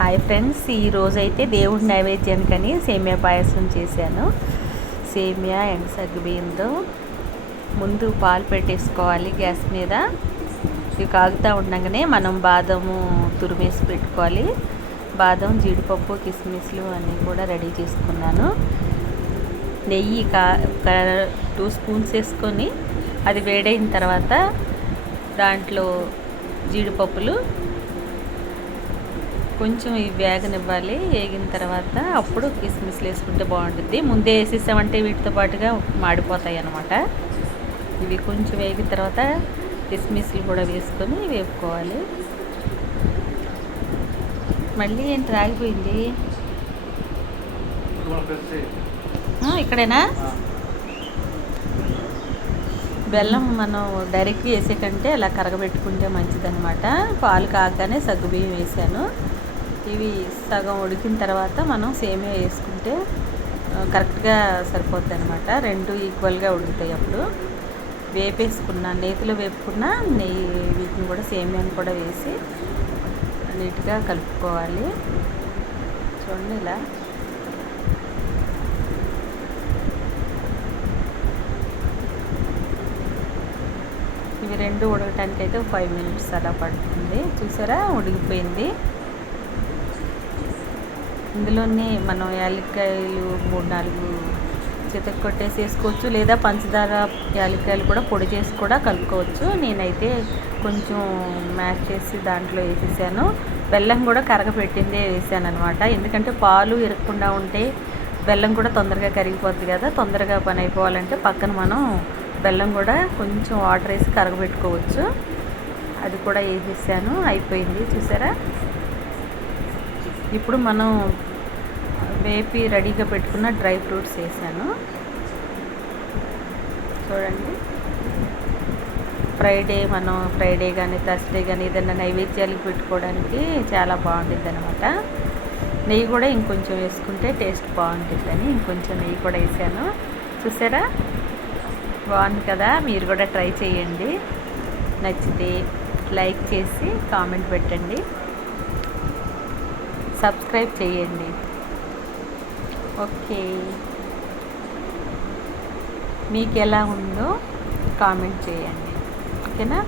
Hi friends, ఈరోజైతే దేవుడి నైవేద్యానికని సేమియా పాయసం చేశాను. సేమియా అండ్ సగ్గుబియ్యంతో ముందు పాలు పెట్టేసుకోవాలి గ్యాస్ మీద. ఇవి కాగుతూ ఉండగానే మనం బాదము తురిమేసి పెట్టుకోవాలి. బాదం, జీడిపప్పు, కిస్మిస్లు అన్నీ కూడా రెడీ చేసుకున్నాను. నెయ్యి ఒక 2 స్పూన్స్ వేసుకొని అది వేడైన తర్వాత దాంట్లో జీడిపప్పులు కొంచెం ఇవి వేగనివ్వాలి. వేగిన తర్వాత అప్పుడు కిస్మిస్లు వేసుకుంటే బాగుంటుంది. ముందే వేసేసామంటే వీటితో పాటుగా మాడిపోతాయి అన్నమాట. ఇవి కొంచెం వేగిన తర్వాత కిస్మిస్లు కూడా వేసుకొని వేపుకోవాలి. మళ్ళీ ఏంటి రాగిపోయింది ఇక్కడేనా? బెల్లం మనం డైరెక్ట్గా వేసే కంటే అలా కరగబెట్టుకుంటే మంచిదన్నమాట. పాలు కాగానే సగ్గుబియ్యం వేసాను. ఇవి సగం ఉడికిన తర్వాత మనం సేమియా వేసుకుంటే కరెక్ట్గా సరిపోద్ది అనమాట. 2 ఈక్వల్గా ఉడుకుతాయి. అప్పుడు వేపేసుకున్నాను, నేతిలో వేపుకున్న నెయ్యి వీటిని కూడా సేమియాని కూడా వేసి నీట్గా కలుపుకోవాలి. చూడండి ఇలా. ఇవి 2 ఉడకటానికి అయితే 5 మినిట్స్ అలా పడుతుంది. చూసారా, ఉడికిపోయింది. ఇందులోనే మనం యాలక్కాయలు 3-4 చితక కొట్టేసి వేసుకోవచ్చు, లేదా పంచదార యాలక్కాయలు కూడా పొడి చేసి కూడా కలుపుకోవచ్చు. నేనైతే కొంచెం మ్యాష్ చేసి దాంట్లో వేసేసాను. బెల్లం కూడా కరగపెట్టిందే వేసాను అనమాట. ఎందుకంటే పాలు ఇరగకుండా ఉంటే బెల్లం కూడా తొందరగా కరిగిపోద్ది కదా. తొందరగా పని అయిపోవాలంటే పక్కన మనం బెల్లం కూడా కొంచెం వాటర్ వేసి కరగబెట్టుకోవచ్చు. అది కూడా వేసేసాను. అయిపోయింది. చూసారా, ఇప్పుడు మనం వేపి రెడీగా పెట్టుకున్న డ్రై ఫ్రూట్స్ వేసాను. చూడండి, ఫ్రైడే కానీ థర్స్డే కానీ ఏదైనా నైవేద్యాలకు పెట్టుకోవడానికి చాలా బాగుంటుంది అనమాట. నెయ్యి కూడా ఇంకొంచెం వేసుకుంటే టేస్ట్ బాగుంటుందని ఇంకొంచెం నెయ్యి కూడా వేసాను. చూసారా, బాగుంది కదా. మీరు కూడా ట్రై చేయండి. నచ్చితే లైక్ చేసి కామెంట్ పెట్టండి, సబ్స్క్రైబ్ చేయండి. ఓకే, మీకు ఎలా ఉందో కామెంట్ చేయండి. ఓకేనా?